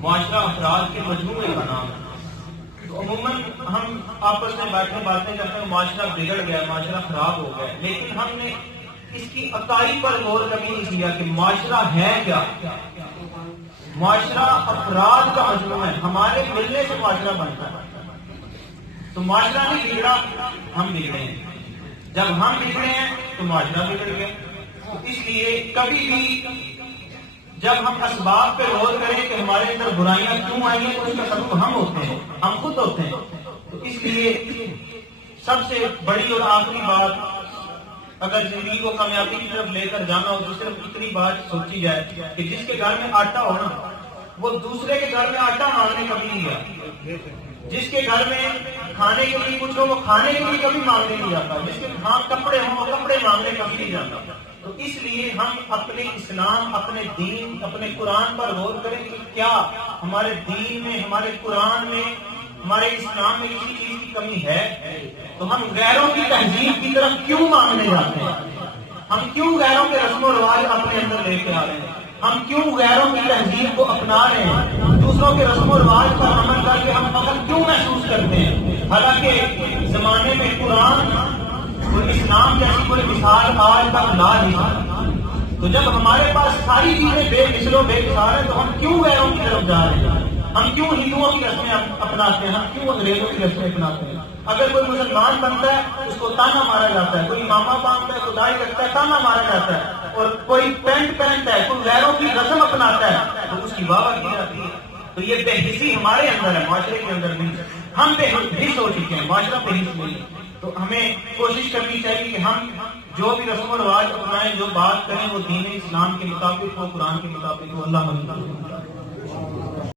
معاشرہ افراد کے مجموعے کا نام ہے۔ تو عموماً ہم آپس میں بیٹھے باتیں کرتے ہیں معاشرہ بگڑ گیا، معاشرہ خراب ہو گیا، لیکن ہم نے اس کی اکائی پر غور کبھی نہیں کیا کہ معاشرہ ہے کیا۔ معاشرہ افراد کا مجموعہ ہے، ہمارے ملنے سے معاشرہ بنتا ہے۔ تو معاشرہ نہیں بگڑا، ہم بگڑے ہیں۔ جب ہم بگڑے ہیں تو معاشرہ بگڑ گیا۔ تو اس لیے کبھی بھی جب ہم اسباب پہ غور کریں کہ ہمارے اندر برائیاں کیوں آئی ہیں تو اس کا سبب ہم ہوتے ہیں، ہم خود ہوتے ہیں۔ تو اس لیے سب سے بڑی اور آخری بات، اگر زندگی کو کامیابی کی طرف لے کر جانا ہو تو صرف اتنی بات سوچی جائے کہ جس کے گھر میں آٹا ہو نا وہ دوسرے کے گھر میں آٹا مانگنے کبھی نہیں گیا۔ جس کے گھر میں کھانے کے لیے کچھ ہو وہ کھانے کے لیے کبھی مانگنے نہیں جاتا، جس کے ہاں کپڑے ہوں وہ کپڑے مانگنے کبھی نہیں جاتا۔ تو اس لیے ہم اپنے اسلام، اپنے دین، اپنے قرآن پر غور کریں کہ کیا ہمارے دین میں، ہمارے قرآن میں، ہمارے اسلام میں کسی چیز کی کمی ہے؟ تو ہم غیروں کی تہذیب کی طرف کیوں مانگنے جاتے ہیں؟ ہم کیوں غیروں کے رسم و رواج اپنے اندر لے کے آ رہے ہیں؟ ہم کیوں غیروں کی تہذیب کو اپنا رہے ہیں؟ دوسروں کے رسم و رواج پر عمل کر کے ہم فخر کیوں محسوس کرتے ہیں؟ حالانکہ زمانے میں قرآن اور اسلام جیسی کوئی مثال آج تک لا نہیں سکتا۔ تو جب ہمارے پاس ساری چیزیں بے مثل و بے مثال ہیں تو ہم کیوں غیروں کی طرف جا رہے ہیں؟ ہم کیوں ہندوؤں کی رسمیں اپناتے ہیں؟ ہم کیوں انگریزوں کی رسمیں اپناتے ہیں؟ اگر کوئی مسلمان بنتا ہے اس کو تانا مارا جاتا ہے، کوئی امامہ باندھتا ہے، خدائی رکھتا ہے، تانا مارا جاتا ہے، اور کوئی پینٹ پہنتا ہے، کوئی غیروں کی رسم اپناتا ہے تو اس کی واہ واہ کی جاتی ہے۔ تو یہ بے حسی ہمارے اندر ہے، معاشرے کے اندر نہیں۔ ہم بے حس ہو چکے ہیں، معاشرہ بے حس نہیں ہے۔ تو ہمیں کوشش کرنی چاہیے کہ ہم جو بھی رسم و رواج اپنائیں، جو بات کریں وہ دین اسلام کے مطابق ہو، قرآن کے مطابق ہو۔ اللہ